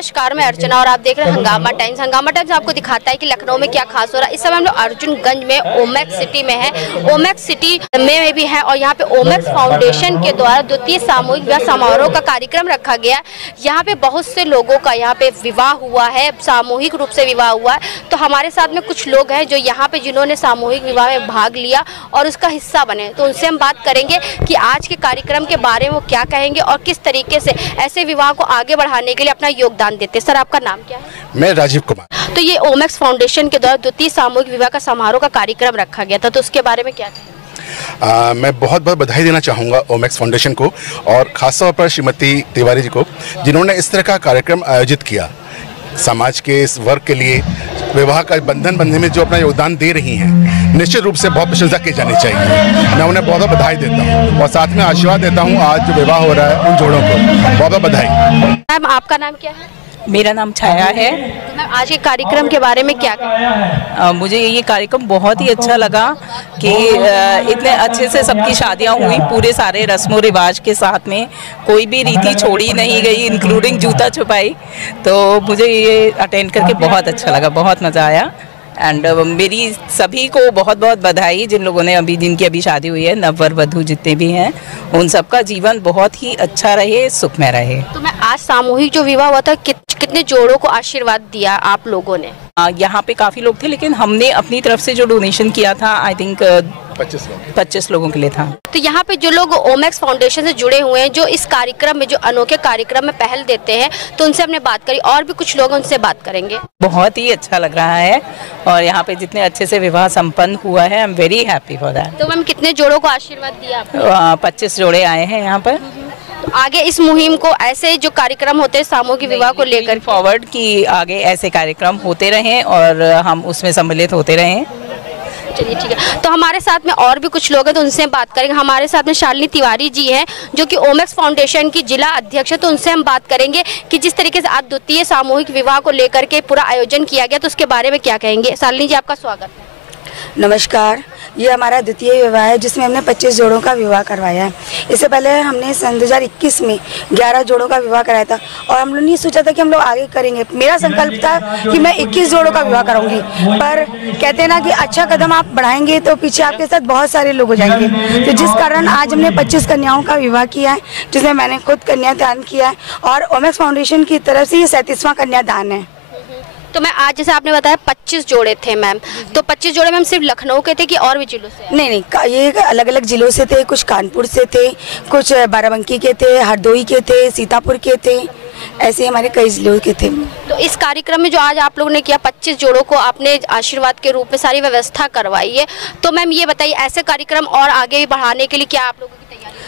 नमस्कार, मैं अर्चना और आप देख रहे हैं हंगामा टाइम्स। हंगामा टाइम्स आपको दिखाता है कि लखनऊ में क्या खास हो रहा है। इस समय हम लोग अर्जुनगंज में ओमैक्स सिटी में है। ओमैक्स सिटी में भी है और यहाँ पे ओमैक्स फाउंडेशन के द्वारा द्वितीय सामूहिक विवाह समारोह का कार्यक्रम रखा गया। यहाँ पे बहुत से लोगों का यहाँ पे विवाह हुआ है, सामूहिक रूप से विवाह हुआ है। तो हमारे साथ में कुछ लोग हैं जो यहाँ पे जिन्होंने सामूहिक विवाह में भाग लिया और उसका हिस्सा बने, तो उनसे हम बात करेंगे कि आज के कार्यक्रम के बारे में वो क्या कहेंगे और किस तरीके से ऐसे विवाह को आगे बढ़ाने के लिए अपना योगदान देते हैं। सर, आपका नाम क्या है? मैं राजीव कुमार। तो ये ओमैक्स फाउंडेशन के द्वारा द्वितीय सामूहिक विवाह का समारोह का कार्यक्रम रखा गया था, तो उसके बारे में क्या कहेंगे? मैं बहुत बहुत बधाई देना चाहूँगा ओमैक्स फाउंडेशन को और खासतौर पर श्रीमती तिवारी जी को, जिन्होंने इस तरह का कार्यक्रम आयोजित किया। समाज के इस वर्ग के लिए विवाह का बंधन बनने में जो अपना योगदान दे रही हैं, निश्चित रूप से बहुत प्रशंसा की जानी चाहिए। मैं उन्हें बहुत बहुत बधाई देता हूँ और साथ में आशीर्वाद देता हूँ आज जो विवाह हो रहा है उन जोड़ों को। बहुत बहुत बधाई। मैम, आपका नाम क्या है? मेरा नाम छाया है। तो मैम, आज के कार्यक्रम के बारे में क्या कहें? मुझे ये कार्यक्रम बहुत ही अच्छा लगा कि इतने अच्छे से सबकी शादियां हुई, पूरे सारे रस्मों रिवाज के साथ में, कोई भी रीति छोड़ी नहीं गई, इंक्लूडिंग जूता छुपाई। तो मुझे ये अटेंड करके बहुत अच्छा लगा, बहुत मज़ा आया। एंड मेरी सभी को बहुत बहुत बधाई, जिन लोगों ने जिनकी अभी शादी हुई है, नववर वधू जितने भी हैं, उन सबका जीवन बहुत ही अच्छा रहे, सुखमय रहे। तो मैं आज सामूहिक जो विवाह हुआ था, कितने जोड़ों को आशीर्वाद दिया आप लोगों ने? यहाँ पे काफ़ी लोग थे, लेकिन हमने अपनी तरफ से जो डोनेशन किया था, आई थिंक 25 लोगों के लिए था। तो यहाँ पे जो लोग ओमैक्स फाउंडेशन से जुड़े हुए हैं, जो इस कार्यक्रम में, जो अनोखे कार्यक्रम में पहल देते हैं, तो उनसे हमने बात करी और भी कुछ लोग उनसे बात करेंगे। बहुत ही अच्छा लग रहा है और यहाँ पे जितने अच्छे से विवाह संपन्न हुआ है, I am very happy for that. तो मैम, कितने जोड़ों को आशीर्वाद दिया? 25 जोड़े आए हैं यहाँ पर। तो आगे इस मुहिम को, ऐसे जो कार्यक्रम होते हैं सामूहिक विवाह को लेकर फॉरवर्ड कि आगे ऐसे कार्यक्रम होते रहें और हम उसमें सम्मिलित होते रहें। चलिए, ठीक है। तो हमारे साथ में और भी कुछ लोग हैं, तो उनसे बात करेंगे। हमारे साथ में शालिनी तिवारी जी हैं, जो कि ओमैक्स फाउंडेशन की जिला अध्यक्ष है, तो उनसे हम बात करेंगे कि जिस तरीके से आज द्वितीय सामूहिक विवाह को लेकर के पूरा आयोजन किया गया, तो उसके बारे में क्या कहेंगे। शालिनी जी, आपका स्वागत है। नमस्कार। ये हमारा द्वितीय विवाह है जिसमें हमने 25 जोड़ों का विवाह करवाया है। इससे पहले हमने सन 2021 में 11 जोड़ों का विवाह कराया था और हम लोग नहीं सोचा था कि हम लोग आगे करेंगे। मेरा संकल्प था कि मैं 21 जोड़ों का विवाह कराऊंगी, पर कहते हैं ना कि अच्छा कदम आप बढ़ाएंगे तो पीछे आपके साथ बहुत सारे लोग हो जाएंगे। तो जिस कारण आज हमने 25 कन्याओं का विवाह किया है, जिसमें मैंने खुद कन्यादान किया है और ओमैक्स फाउंडेशन की तरफ से ये 37वां कन्यादान है। तो मैं आज, जैसे आपने बताया 25 जोड़े थे मैम, तो 25 जोड़े मैम सिर्फ लखनऊ के थे कि और भी जिलों से? नहीं, ये अलग अलग जिलों से थे। कुछ कानपुर से थे, कुछ बाराबंकी के थे, हरदोई के थे, सीतापुर के थे, ऐसे हमारे कई जिलों के थे। तो इस कार्यक्रम में जो आज आप लोगों ने किया, 25 जोड़ों को आपने आशीर्वाद के रूप में सारी व्यवस्था करवाई है, तो मैम ये बताइए, ऐसे कार्यक्रम और आगे भी बढ़ाने के लिए क्या आप लोगों की तैयारी?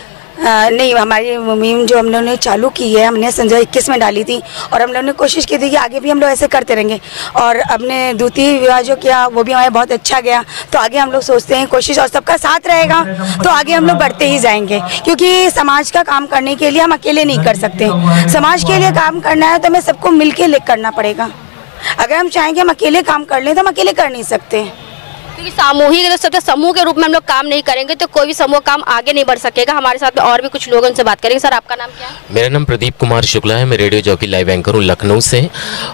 नहीं, हमारी मुहिम जो हम लोगों ने चालू की है, हमने सन 2021 में डाली थी और हम लोगों ने कोशिश की थी कि आगे भी हम लोग ऐसे करते रहेंगे। और अपने द्वितीय विवाह जो किया वो भी हमारे बहुत अच्छा गया। तो आगे हम लोग सोचते हैं कोशिश, और सबका साथ रहेगा तो आगे हम लोग बढ़ते ही जाएंगे, क्योंकि समाज का काम करने के लिए हम अकेले नहीं कर सकते। समाज के लिए काम करना है तो हमें सबको मिल के करना पड़ेगा। अगर हम चाहेंगे हम अकेले काम कर लें तो हम अकेले कर नहीं सकते, क्योंकि सामूहिक, तो सबसे समूह के रूप में हम लोग काम नहीं करेंगे तो कोई भी समूह काम आगे नहीं बढ़ सकेगा। हमारे साथ में और भी कुछ लोग, उनसे बात करेंगे। सर, आपका नाम क्या है? मेरा नाम प्रदीप कुमार शुक्ला है। मैं रेडियो जॉकी लाइव एंकर हूँ लखनऊ से।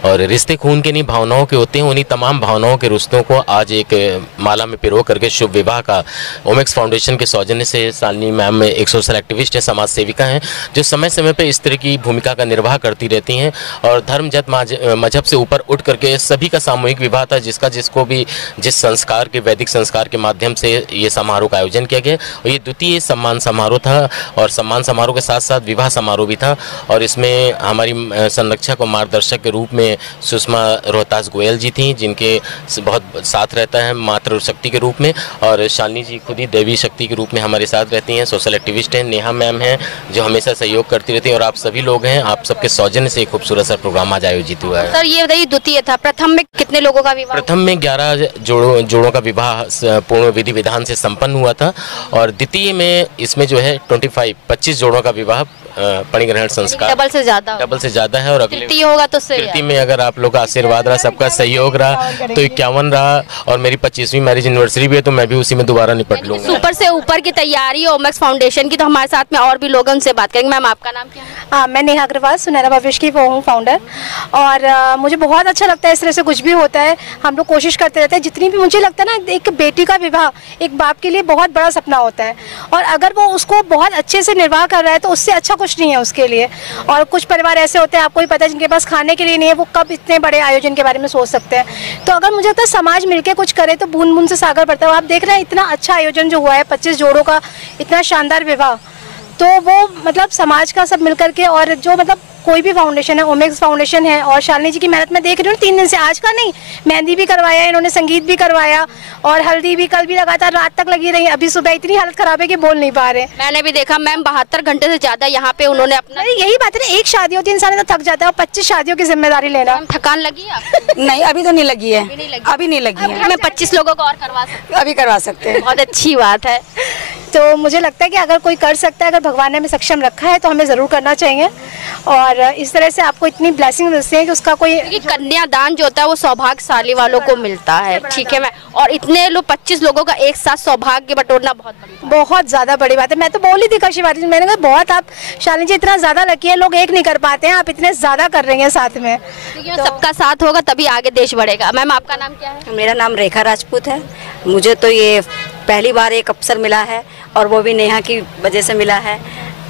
और रिश्ते खून के नहीं भावनाओं के होते हैं, उन्हीं तमाम भावनाओं के रिश्तों को आज एक माला में पिरो करके शुभ विवाह का ओमैक्स फाउंडेशन के सौजन्य से, शालिनी मैम एक सोशल एक्टिविस्ट है, समाज सेविका हैं, जो समय समय पर इस तरह की भूमिका का निर्वाह करती रहती हैं। और धर्म जात मजहब से ऊपर उठ करके सभी का सामूहिक विवाह था, जिसको भी जिस संस्कार के, वैदिक संस्कार के माध्यम से ये समारोह का आयोजन किया गया। और ये द्वितीय सम्मान समारोह था और सम्मान समारोह के साथ साथ विवाह समारोह भी था। और इसमें हमारी संरक्षक और मार्गदर्शक के रूप में सुषमा रोहतास गोयल जी थी, जिनके बहुत साथ रहता है मातृ शक्ति के रूप में। और शालिनी जी खुद ही देवी शक्ति के रूप में हमारे साथ रहती हैं, सोशल एक्टिविस्ट हैं। नेहा मैम हैं जो हमेशा सहयोग करती रहती हैं। और आप सभी लोग हैं, आप सबके सौजन्य से एक खूबसूरत सा प्रोग्राम आज आयोजित हुआ है। सर, ये बताइए, द्वितीय था, प्रथम में कितने लोगों का विवाह? प्रथम में 11 जोड़ों का का विवाह पूर्ण विधि विधान से संपन्न हुआ था और द्वितीय में इसमें जो है 25 जोड़ों का विवाह परिग्रहण संस्कार डबल से ज्यादा है और अगले तृतीय होगा तो सही तृतीय में अगर आप लोग का आशीर्वाद रहा, सबका सहयोग रहा तो 51 रहा और मेरी 25वीं मैरिज एनिवर्सरी भी है तो मैं भी उसी में दोबारा निपट लूंगा। ऊपर से ऊपर की तैयारी ओमेक्स फाउंडेशन की, तो हमारे साथ में और भी लोग उनसे बात करेंगे। मैम आपका नाम क्या है? मैं नेहा अग्रवाल सुनहरा भविष्य की वो हूँ फाउंडर, और मुझे बहुत अच्छा लगता है इस तरह से कुछ भी होता है। हम लोग कोशिश करते रहते हैं, जितनी भी मुझे लगता है ना, एक बेटी का विवाह एक बाप के लिए बहुत बड़ा सपना होता है और अगर वो उसको बहुत अच्छे से निर्वाह कर रहा है तो उससे अच्छा कुछ नहीं है उसके लिए। और कुछ परिवार ऐसे होते हैं, आपको ही पता है, जिनके पास खाने के लिए नहीं है, वो कब इतने बड़े आयोजन के बारे में सोच सकते हैं। तो अगर मुझे लगता है समाज मिलकर कुछ करे तो बूंद बूंद से सागर बढ़ता है। आप देख रहे हैं इतना अच्छा आयोजन जो हुआ है, 25 जोड़ों का इतना शानदार विवाह, तो वो मतलब समाज का सब मिलकर के, और जो मतलब कोई भी फाउंडेशन है, ओमेक्स फाउंडेशन है, और शालिनी जी की मेहनत मैं देख रही हूँ 3 दिन से, आज का नहीं, मेहंदी भी करवाया इन्होंने, संगीत भी करवाया और हल्दी भी कल भी लगातार रात तक लगी रही। अभी सुबह इतनी हालत खराब है कि बोल नहीं पा रहे। मैंने भी देखा मैम 72 घंटे से ज्यादा यहाँ पे उन्होंने अपना, यही बात है ना, एक शादी होती है इंसान तो थक जाता है और 25 शादियों की जिम्मेदारी लेना। थकान लगी है आपको? नहीं, अभी तो नहीं लगी है, अभी नहीं लगी है। हमें 25 लोगों को और करवा सकते हैं? अभी करवा सकते हैं। बहुत अच्छी बात है। तो मुझे लगता है कि अगर कोई कर सकता है, अगर भगवान ने हमें सक्षम रखा है तो हमें ज़रूर करना चाहिए। और इस तरह से आपको इतनी ब्लेसिंग मिलती है कि उसका कोई, कन्यादान जो होता है वो सौभाग्यशाली वालों को मिलता है, ठीक है। मैं और इतने लोग 25 लोगों का एक साथ सौभाग्य बटोरना बहुत ज़्यादा बड़ी बात है। मैं तो बोली थी कशी बात, मैंने कहा बहुत आप शालिनी जी इतना ज़्यादा लकी है, लोग एक नहीं कर पाते हैं, आप इतने ज़्यादा कर रही हैं साथ में। तो सबका साथ होगा तभी आगे देश बढ़ेगा। मैम आपका नाम क्या है? मेरा नाम रेखा राजपूत है। मुझे तो ये पहली बार एक अवसर मिला है और वो भी नेहा की वजह से मिला है,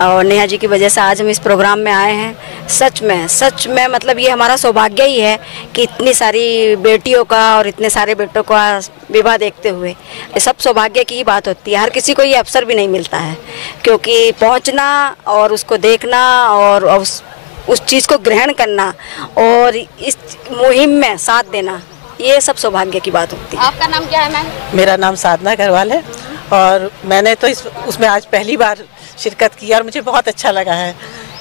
और नेहा जी की वजह से आज हम इस प्रोग्राम में आए हैं। सच में मतलब ये हमारा सौभाग्य ही है कि इतनी सारी बेटियों का और इतने सारे बेटों का विवाह देखते हुए, ये सब सौभाग्य की ही बात होती है। हर किसी को ये अवसर भी नहीं मिलता है, क्योंकि पहुंचना और उसको देखना और उस चीज़ को ग्रहण करना और इस मुहिम में साथ देना, ये सब सौभाग्य की बात होती है। आपका नाम क्या है मैम? मेरा नाम साधना अग्रवाल है और मैंने तो उसमें आज पहली बार शिरकत की और मुझे बहुत अच्छा लगा है।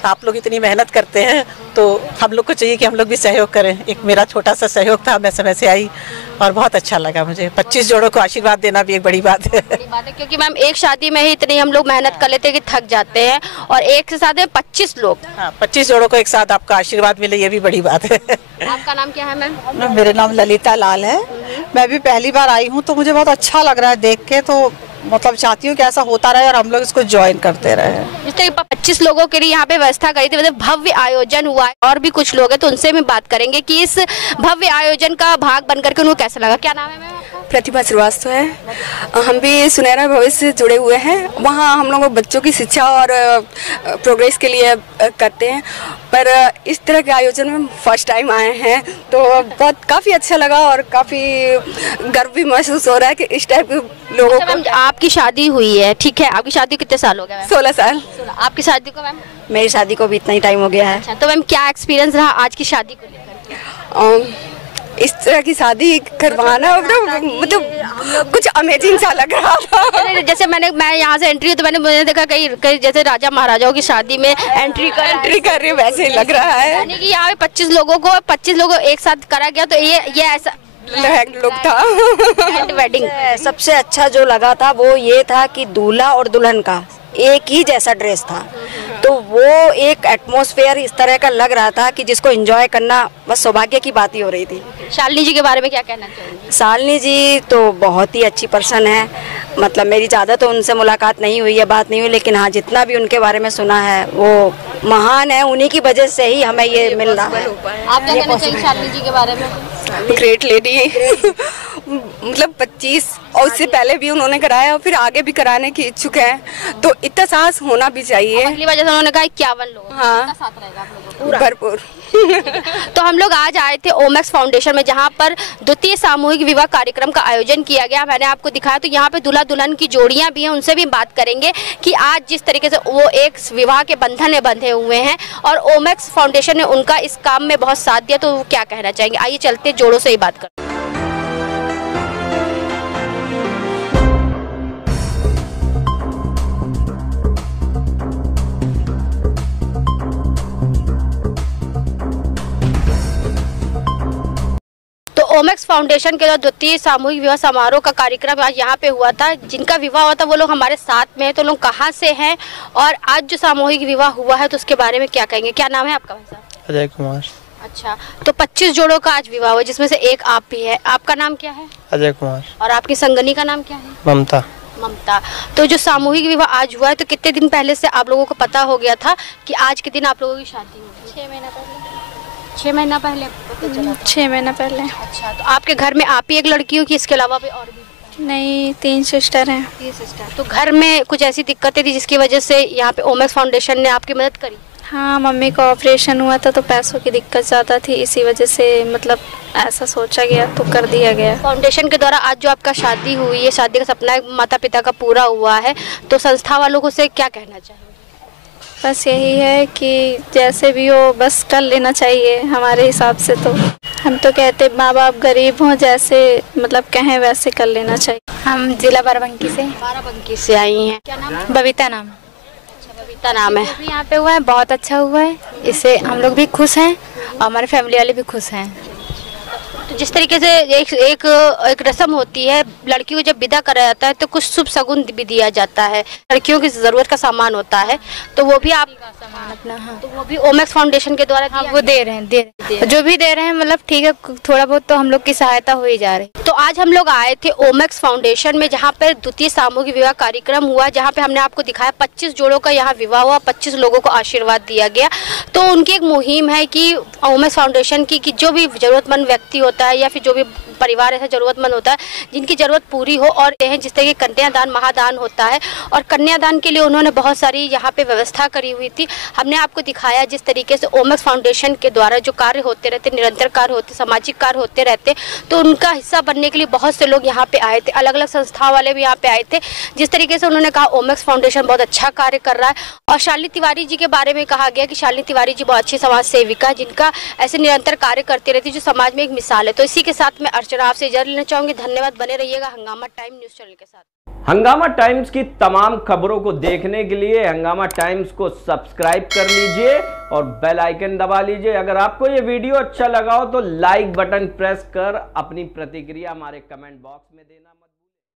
आप लोग इतनी मेहनत करते हैं तो हम लोग को चाहिए कि हम लोग भी सहयोग करें। एक मेरा छोटा सा सहयोग था, मैं समय से आई और बहुत अच्छा लगा मुझे। 25 जोड़ों को आशीर्वाद देना भी एक बड़ी बात है। क्योंकि मैम एक शादी में ही इतनी हम लोग मेहनत कर लेते हैं कि थक जाते हैं, और एक से साथ 25 लोग, हाँ 25 जोड़ों को एक साथ आपका आशीर्वाद मिले, ये भी बड़ी बात है। आपका नाम क्या है मैम? मेरा नाम ललिता लाल है। मैं भी पहली बार आई हूँ तो मुझे बहुत अच्छा लग रहा है देख के, तो मतलब चाहती हूँ कि ऐसा होता रहे और हम लोग इसको ज्वाइन करते रहे। जिस तरह 25 लोगों के लिए यहाँ पे व्यवस्था करी थी, मतलब भव्य आयोजन हुआ है, और भी कुछ लोग हैं तो उनसे भी बात करेंगे कि इस भव्य आयोजन का भाग बनकर के उनको कैसा लगा। क्या नाम है मैम आपका? प्रतिभा श्रीवास्तव है। हम भी सुनहरा भविष्य से जुड़े हुए हैं। वहाँ हम लोग बच्चों की शिक्षा और प्रोग्रेस के लिए करते हैं, पर इस तरह के आयोजन में फर्स्ट टाइम आए हैं तो बहुत काफ़ी अच्छा लगा और काफ़ी गर्व भी महसूस हो रहा है कि इस टाइप के लोगों को। आपकी शादी हुई है, ठीक है, आपकी शादी कितने साल हो गए? 16 साल। आपकी शादी को मैम? मेरी शादी को भी इतना ही टाइम हो गया है। अच्छा, तो मैम क्या एक्सपीरियंस रहा आज की शादी को लेकर? इस तरह की शादी करवाना मतलब कुछ अमेजिंग सा लग रहा था। जैसे मैं यहाँ से एंट्री, तो मैंने देखा कई जैसे राजा महाराजाओं की शादी में एंट्री कर रही वैसे ही लग रहा है। यानी कि यहाँ पे 25 लोगों को एक साथ करा गया, तो ये ऐसा लुक था। वेडिंग सबसे अच्छा जो लगा था वो ये था कि दूल्हा और दुल्हन का एक ही जैसा ड्रेस था, तो वो एक एटमॉस्फेयर इस तरह का लग रहा था कि जिसको एंजॉय करना बस सौभाग्य की बात ही हो रही थी। शालिनी जी के बारे में क्या कहना चाहेंगे? शालिनी जी तो बहुत ही अच्छी पर्सन है। मतलब मेरी ज़्यादा तो उनसे मुलाकात नहीं हुई है, बात नहीं हुई, लेकिन हाँ जितना भी उनके बारे में सुना है वो महान है। उन्हीं की वजह से ही हमें ये मिल रहा है। आप क्या कहना चाहेंगे शालिनी जी के बारे में? Great lady. मतलब 25 और उससे पहले भी उन्होंने कराया और फिर आगे भी कराने की इच्छुक है, तो इतना साहस होना भी चाहिए। अगली बार जैसे उन्होंने कहा 51 लोग, हाँ साथ रहेगा आप लोगों को भरपूर। तो हम लोग आज आए थे ओमेक्स फाउंडेशन में, जहाँ पर द्वितीय सामूहिक विवाह कार्यक्रम का आयोजन किया गया। मैंने आपको दिखाया, तो यहाँ पे दूल्हा दुल्हन की जोड़ियां भी हैं, उनसे भी बात करेंगे कि आज जिस तरीके से वो एक विवाह के बंधन में बंधे हुए हैं और ओमेक्स फाउंडेशन ने उनका इस काम में बहुत साथ दिया, तो वो क्या कहना चाहेंगे। आइए चलते जोड़ों से ही बात करते हैं। ओमेक्स फाउंडेशन के द्वारा द्वितीय सामूहिक विवाह समारोह का कार्यक्रम आज यहाँ पे हुआ था। जिनका विवाह हुआ था वो लोग हमारे साथ में हैं, तो लोग कहाँ से हैं और आज जो सामूहिक विवाह हुआ है तो उसके बारे में क्या कहेंगे? क्या नाम है आपका भाई साहब? अजय कुमार। अच्छा, तो 25 जोड़ों का आज विवाह हुआ जिसमें से एक आप भी है। आपका नाम क्या है? अजय कुमार। और आपकी संगनी का नाम क्या है? ममता। ममता। तो जो सामूहिक विवाह आज हुआ है तो कितने दिन पहले से आप लोगों को पता हो गया था कि आज के दिन आप लोगों की शादी होगी? 6 महीना पहले। 6 महीना पहले पता चला? 6 महीना पहले। अच्छा, तो आपके घर में आप ही एक लड़की हो कि इसके अलावा भी और भी? नहीं, 3 सिस्टर हैं। 3 सिस्टर। तो घर में कुछ ऐसी दिक्कतें थी जिसकी वजह से यहाँ पे ओमेक्स फाउंडेशन ने आपकी मदद करी? हाँ, मम्मी का ऑपरेशन हुआ था तो पैसों की दिक्कत ज़्यादा थी, इसी वजह से मतलब ऐसा सोचा गया तो कर दिया गया। फाउंडेशन के द्वारा आज जो आपका शादी हुई है, शादी का सपना माता पिता का पूरा हुआ है, तो संस्था वालों को से क्या कहना चाहिए? बस यही है कि जैसे भी हो बस कर लेना चाहिए हमारे हिसाब से। तो हम तो कहते माँ बाप गरीब हों, जैसे मतलब कहें वैसे कर लेना चाहिए। हम जिला बाराबंकी से। बाराबंकी से आई हैं। क्या नाम है? बबीता नाम। बबीता नाम है। भी यहाँ पे हुआ है, बहुत अच्छा हुआ है, इससे हम लोग भी खुश हैं और हमारे फैमिली वाले भी खुश हैं। तो जिस तरीके से एक रस्म होती है, लड़की को जब विदा कराया जाता है तो कुछ शुभ शगुन भी दिया जाता है, लड़कियों की जरूरत का सामान होता है, तो वो भी आप सामान अपना, हाँ, तो वो भी ओमेक्स फाउंडेशन के द्वारा हाँ वो दे रहे हैं, जो भी दे रहे हैं, मतलब ठीक है, थोड़ा बहुत तो हम लोग की सहायता हो ही जा रही। तो आज हम लोग आए थे ओमेक्स फाउंडेशन में, जहाँ पर द्वितीय सामूहिक विवाह कार्यक्रम हुआ, जहाँ पे हमने आपको दिखाया 25 जोड़ों का यहाँ विवाह हुआ, 25 लोगों को आशीर्वाद दिया गया। तो उनकी एक मुहिम है कि ओमेक्स फाउंडेशन की कि जो भी जरूरतमंद व्यक्ति होता है या फिर जो भी परिवार ऐसा जरूरतमंद होता है जिनकी जरूरत पूरी हो, और हैं जिस तरह कन्यादान महादान होता है, और कन्यादान के लिए उन्होंने बहुत सारी यहाँ पे व्यवस्था करी हुई थी। हमने आपको दिखाया जिस तरीके से ओमेक्स फाउंडेशन के द्वारा जो कार्य होते रहते, निरंतर कार्य होते, सामाजिक कार्य होते रहते, तो उनका हिस्सा बनने के लिए बहुत से लोग यहाँ पे आए थे, अलग अलग संस्था वाले भी यहाँ पे आए थे। जिस तरीके से उन्होंने कहा ओमेक्स फाउंडेशन बहुत अच्छा कार्य कर रहा है, और शालिनी तिवारी जी के बारे में कहा गया कि शालिनी तिवारी जी बहुत अच्छी समाज सेविका, जिनका ऐसे निरंतर कार्य करती रहती है, जो समाज में एक मिसाल है। तो इसी के साथ मैं अर्चना आपसे इजाजत लेना चाहूंगी। धन्यवाद, बने रहिएगा हंगामा टाइम न्यूज चैनल के साथ। हंगामा टाइम्स की तमाम खबरों को देखने के लिए हंगामा टाइम्स को सब्सक्राइब कर लीजिए और बेल आइकन दबा लीजिए। अगर आपको ये वीडियो अच्छा लगा हो तो लाइक बटन प्रेस कर अपनी प्रतिक्रिया हमारे कमेंट बॉक्स में देना।